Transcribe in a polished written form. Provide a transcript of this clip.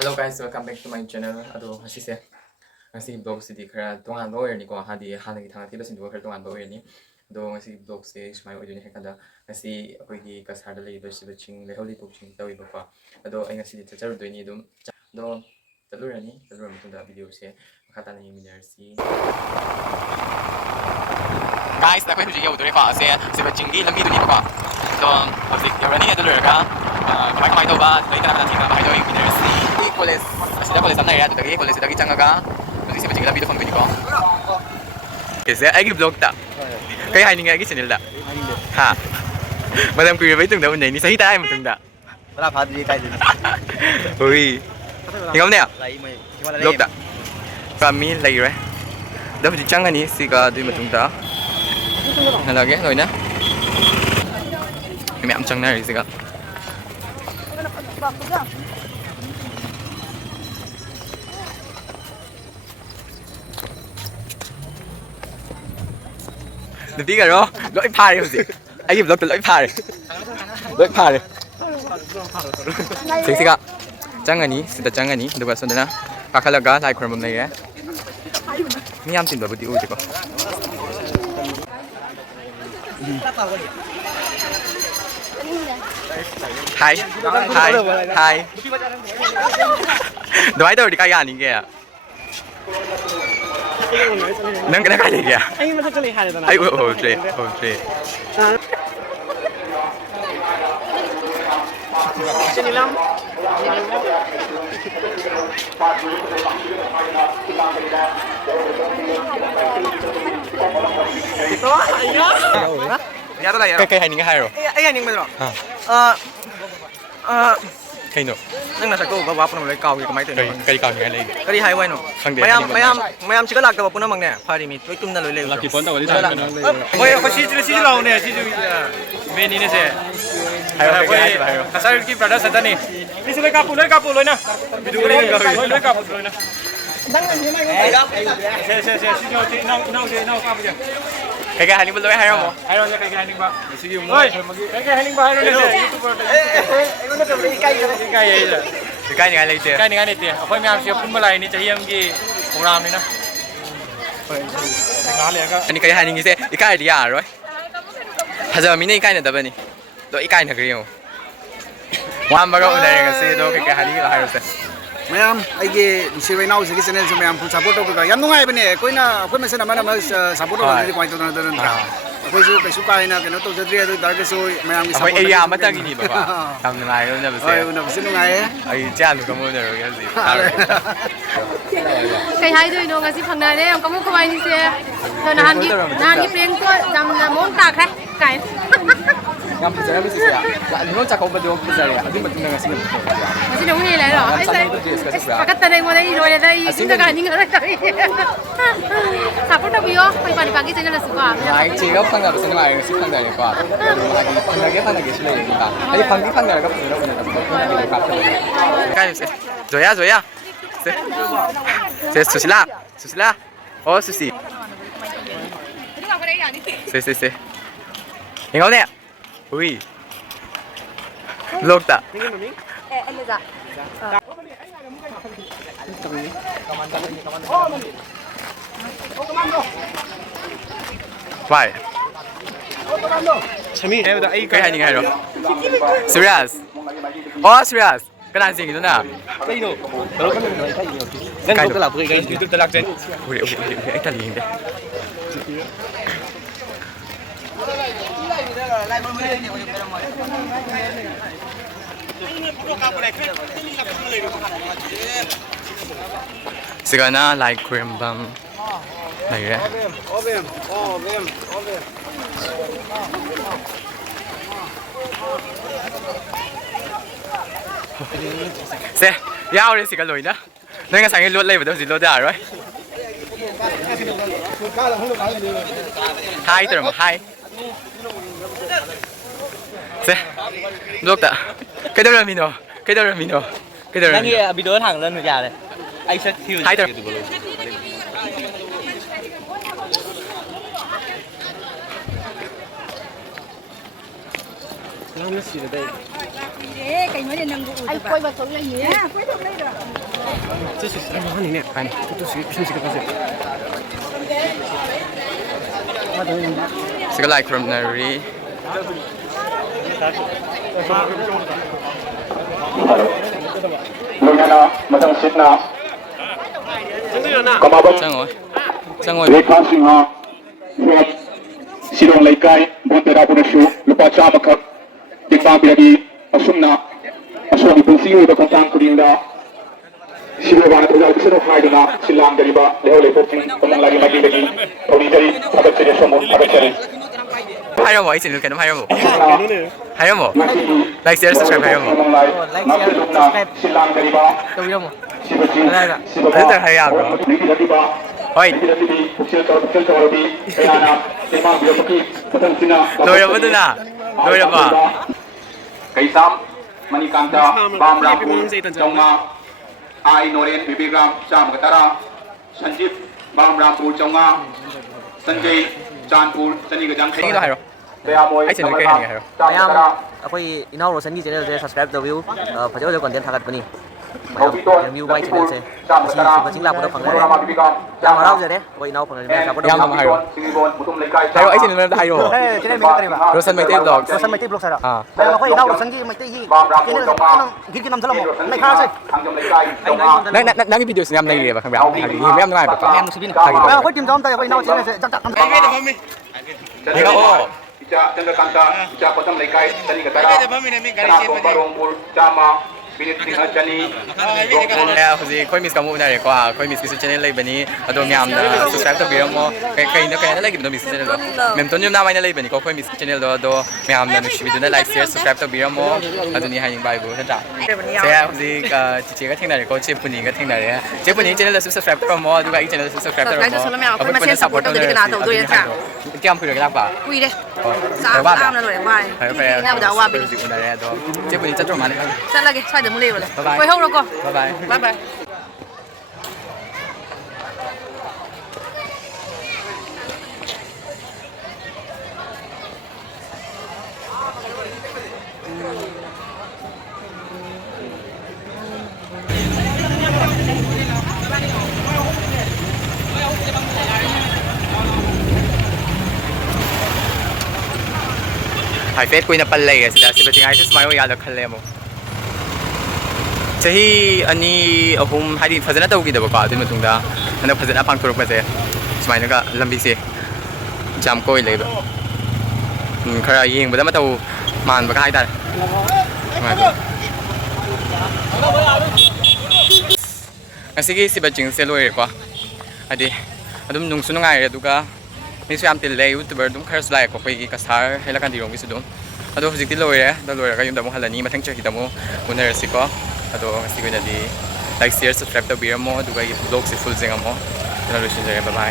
Hello guys, welcome back to my channel. Ado ngasi vlog sidi khara tongan ba oirni ko hadi hanagi thanga tiba sindu khara tongan ba oirni. Ado ngasi vlog se smai oiduni hekada ngasi akoi kasar da leiba siba ching leholi tok ching tawi ba ko. Ado ai ngasi chacharu doini dum. Ado talurani mutunda video se makata na yiminarsi. Guys, na kwento jiya udore ko ase siba chingi lambi duni ko. So, hojik yorani adulurga kamay daw ba? Dito na natin kamay daw yiminarsi. College, sida college na yata tagi college tagi changaga kasi sa bigla video phone ko kasi ay vlog ta kay haning ay channel da ha madam kuya ba itong daw na ni sa hita ay mutong da wala pa di tayo din uy tingnan niya vlog ta kami lagi re dapat di changa ni si ka di mutong da nalagi noy na may am chang na ri si ka Nanti kan lo, lo ipar mesti. Ayo lo ipar. Lo ipar. Sik kak. Jangan ni, sudah jangan ni. Dua sudah na. Kakalaga like kurang ni ya. Ni am tin budi uji ko. Hai. Hai. Hai. Dua itu di kaya ni ke? Nang kena kali ya? Ay, masuk kali hari tu. Ay, okay. Sini lang. Ito, ayo. Ni ada lah ya. Kayak ini nggak hero. Ayan yung madro. Kayak no. Nang nasa ko baba pa naman kau kamay to. Kayak kau ni lagi. Kari highway no. Mayam chika lag po namang ne. Pari mi toy tum na lule. Laki pon tawali sa ano. Oy, ako si law ne, si Beni ne se. Ayo, kasar ki brother sa tani. Please loy kapu loy na. Video ko loy kapu loy na. No, kapu ya. Kayak haling belum hero mo. Hero niya kay haling ba? Sige mo. Oy, kay haling ba hero niya YouTuber. Ano na to? Ikay ya. Ikay ni lagi tu. Ikay ni ganit ya. Ako may siya pun malay ni chahiyam ki program ni na. Ngali ka. Ani kayak haling ni se. Ikay dia rồi. Haja mini ikay na dapat ni. Do ikay na kiriyo. Wan baga udah yang se do kayak haling la hero se. Mayam aige sirway now sige channel se mayam support to ka yam nungai bane koina koi mesen amana ma support to ni kwai to na dan tra koi ju kaisu kai na keno to jadri adu dar ke so mayam ki support area mata gini baba tam nungai na bese ai na bese nungai ai cha lu kamu na ro ke si kay hai doi no ngasi phangna re kamu kamai ni se to nahan ki prank ko jam na mon ta khai kai ngam pizza bese ya la ni no cha ko ba do pizza ya adi matung na ngasi ni ngasi no ni lai ro ai sai pakat ta dai mo dai ro le dai sinda ka ni ngara kai support to bio pai pani pagi channel su ko ai che ga phang ga bese na ai si phang da ni ko phang ga shi le ni ba ai phang ga ga phang na na ka kai se Zoya se Susila oh Susi se Ingat ni ui vlog tak anh bây giờ Why? Chami. Kaya haning hero. Serious? Oh, serious. Kenapa sih gitu na? Kayo. Kalau kan kayo. Kan talak kayo. Itu talak jen. Udah, kita lihat deh. Sigana like cream bum. Này ra. Xe, giao đi xì cả lùi nữa. Nên cái sáng cái lốt lên vào đâu gì lốt ra rồi. Hai từ mà hai. Xe, lốt đã. Cái đó là Mino. Đang nghe video thẳng lên người già này. Anh sẽ thiêu. Hai từ. Ay, quay vào xuống là gì á? 这是哎，我你呢？哎，都是平时个东西。 Sige like from Nari ลุยนะมาตั้งสิทธิ์นะกมาบัง Sang oi เรขาสิงห์เพื่อสิรงเลยไกบุตรราบุญชูลุปาจามขัดติดตามไปดีอสุนนะอสุนิพุนซีอุดกันตังคุรินดาสิบวันตัวเราพิเศษหายดีนะสิลังดริบะเลวเลปุ่งกำลังลากิมาดีดีตอนนี้จะทับเชริสมุนทับเชริ Hai mo isin lu kan hai mo Hai mo Like share subscribe hai mo สิลังดริบะ 都要么？ Betul hai ya bro Oi Loya betul na Loya ba Kaisam Manikanta Bam Rampur Chongma Ai Noren Bibigram Sam Katara Sanjip Bam Rampur Chongma Sanjay Chanpur Sani Gajang Ini tu hai ro Ai sin lu kan hai ro พยายามꯑꯩꯈꯣꯏ ꯏꯅꯥꯎ ꯔꯣꯁꯟꯒꯤ ꯆꯦꯅꯦꯜꯁꯦ subscribe ꯇꯧꯕꯤꯌꯨ ꯐꯖ ꯐꯖꯕ content ꯊꯥꯒꯠꯄꯅꯤ ꯃꯌꯥꯝ ꯌꯦꯡꯕꯤꯌꯨ ꯃꯥꯏ ꯆꯦꯅꯦꯜꯁꯦ ꯉꯁꯤ super ꯆꯤꯡ ꯂꯥꯛꯄꯗ ꯐꯪꯖꯔꯦ ꯌꯥꯝ ꯍꯔꯥꯎꯖꯔꯦ ꯑꯩꯈꯣꯏ ꯏꯅꯥꯎ ꯐꯪꯖꯔꯦ ꯁꯄꯣꯔꯠ Yang ꯇꯧꯕꯤꯌꯨ hai ro Hai ro ai sin lu hai ro channel ꯃꯤꯡ ꯀꯔꯤꯕ Rosan Maitai Vlog โรสันไมตี้บล็อกใช่หรอแล้วꯑꯩꯈꯣꯏ ꯏꯅꯥꯎ ꯔꯣꯁꯟꯒꯤ ꯃꯩꯇꯩꯒꯤ ꯆꯦꯅꯦꯜꯁꯦ ꯐꯖꯅ ꯒꯤꯠꯀꯤ ꯅꯝꯁꯤꯜꯂꯝꯃꯣไม่พลาดสิ Nang video sinam nang ire ba khang ba Hagi hi mem ngai ba แม่มุสลิมแล้วꯑꯩꯈꯣꯏทีมจอมใจꯑꯩꯈꯣꯏ ꯏꯅꯥꯎ ꯆꯦꯅꯦꯜꯁꯦจัดNi ka o Ija Chandrakanta Ija Kotam Laikai Sani Katara Kana Barongpur Chama Binit Singha Chani Ya hoji khoi miss kamu na re kwa khoi miss kisu channel lai bani ado myam na subscribe to biram mo kai na like do miss channel do mem ton yum na mai na lai bani ko khoi miss channel do myam na nushi video na like share subscribe to biram mo ado ni hai bai bu sa ta se hoji chi ga thing na re ko che puni ga thing na re che puni channel da subscribe to mo adu ga i channel subscribe to mo ko ma support to ne kiam phu ga ba 贵的3啱啦落嚟買啱就話俾你 che puni cha to ma le 真啦嘅快點冇嚟啦貴好咯哥 bye bye 拜拜 ถ่ายเฟซคุยนับปันเลยสิแต่สิบจริงไอ้ที่สมัยว่ายาเลิกคันเลยมั้งจะให้อันนี้ผมให้ดีพัฒนาตัวกี่เดือนกว่าที่มาตรงนั้นอันนั้นพัฒนาพังทุกประเทศสมัยนั้นก็ลำบากสิจำก้อยเลยแบบใครยิงแบบนั้นมาตัวมันแบบใครได้อันนี้สิบจริงเสียรวยกว่าอันนี้อันนั้นนุ่งสุนัขง่ายเลยดูก็มีส่วนติดเลยยูทูบเบอร์ดุ้งแค่สไลด์ก็ไปกระสายให้ละกันดีลงวิสุดุงอันนั้นฟิสิกส์ติดเลยแล้วเลยก็ยังดำหันหลังนี้มาทั้งเจ้าที่ดำหัวคุณเนอร์สิก็อันนั้นสิก็จะดี like share subscribe ตัวบีร์โม่ดูก็ยี่บล็อกสิ full จริงอ่ะโม่แล้วเราชินใจกันบ๊ายบาย